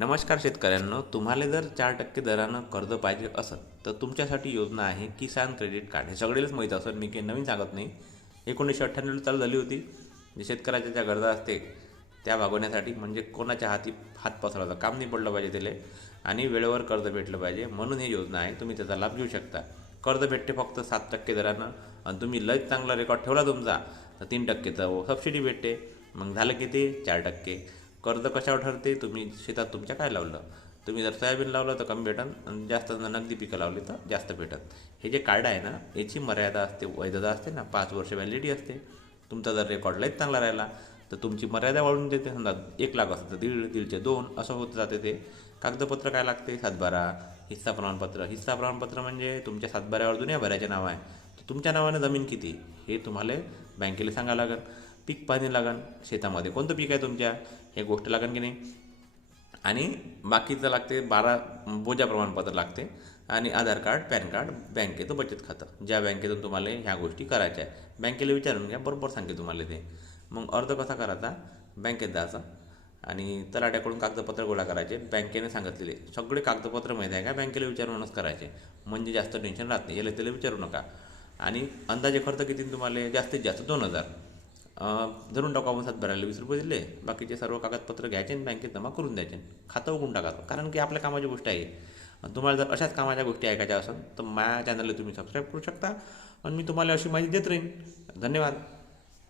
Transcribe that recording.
नमस्कार शेतकऱ्यांनो, तुम्हाला जर 4% दरानं कर्ज पाहिजे असेल तर तुमच्यासाठी योजना आहे किसान क्रेडिट कार्ड. हे सगळेच माहीत असेल, मी काही नवीन सांगत नाही. 1998 चालू झाली होती. जे शेतकऱ्याच्या ज्या गरजा असते त्या भागवण्यासाठी, म्हणजे कोणाच्या हाती हात पसरवायचं काम नाही पडलं पाहिजे त्याला, आणि वेळेवर कर्ज भेटलं पाहिजे म्हणून ही योजना आहे. तुम्ही त्याचा लाभ घेऊ शकता. कर्ज भेटते फक्त 7% दरानं, आणि तुम्ही लयच चांगला रेकॉर्ड ठेवला तुमचा तर 3%चं सबसिडी भेटते. मग झालं किती? 4%. कर्ज कशावर ठरते? तुम्ही शेतात तुमच्या काय लावलं. तुम्ही जर सोयाबीन लावलं तर कमी भेटन, आणि जास्त नगदी पिकं लावली तर जास्त भेटन. हे जे कार्ड आहे ना, याची मर्यादा असते, वैधता असते ना, 5 वर्ष व्हॅलिडिटी असते. तुमचा जर रेकॉर्ड लयच चांगला राहिला तर तुमची मर्यादा वाढून देते. समजा 1 लाख असतं तर 1.5 2 असं होत जाते ते. कागदपत्र काय लागते? सातबारा, हिस्सा प्रमाणपत्र. हिस्सा प्रमाणपत्र म्हणजे तुमच्या सातबाऱ्यावर जुन्या भराचे नाव आहे, तर तुमच्या नावानं जमीन किती हे तुम्हाला बँकेला सांगावं लागेल. पीक पाणी लागन, शेतामध्ये कोणतं पीक आहे तुमच्या, हे गोष्ट लागन की नाही. आणि बाकीचं लागते 12 बोजा प्रमाणपत्र लागते, आणि आधार कार्ड, पॅन कार्ड, बँकेचं बचत खातं, ज्या बँकेतून तुम्हाला ह्या गोष्टी करायच्या आहे. बँकेला विचारून घ्या, बरोबर सांगते तुम्हाला ते. मग अर्ज कसा करायचा? बँकेत जायचं आणि तलाट्याकडून कागदपत्र गोळा करायचे. बँकेने सांगितलेले सगळे कागदपत्र माहीत आहे का, बँकेला विचारूनच करायचे, म्हणजे जास्त टेन्शन राहत नाही. याला त्याला विचारू नका. आणि अंदाजे खर्च किती तुम्हाला? जास्तीत जास्त 2,000 धरून टाकू आपण. सातबाऱ्याला 20 रुपये दिले, बाकीचे सर्व कागदपत्र घ्यायचे आणि बँकेत जमा करून द्यायचे, खातं उघडून टाकायचं. कारण की आपल्या कामाची गोष्ट आहे. आणि तुम्हाला जर अशाच कामाच्या गोष्टी ऐकायच्या असेल तर माझ्या चॅनलला तुम्ही सबस्क्राईब करू शकता, आणि मी तुम्हाला अशी माहिती देत राहीन. धन्यवाद.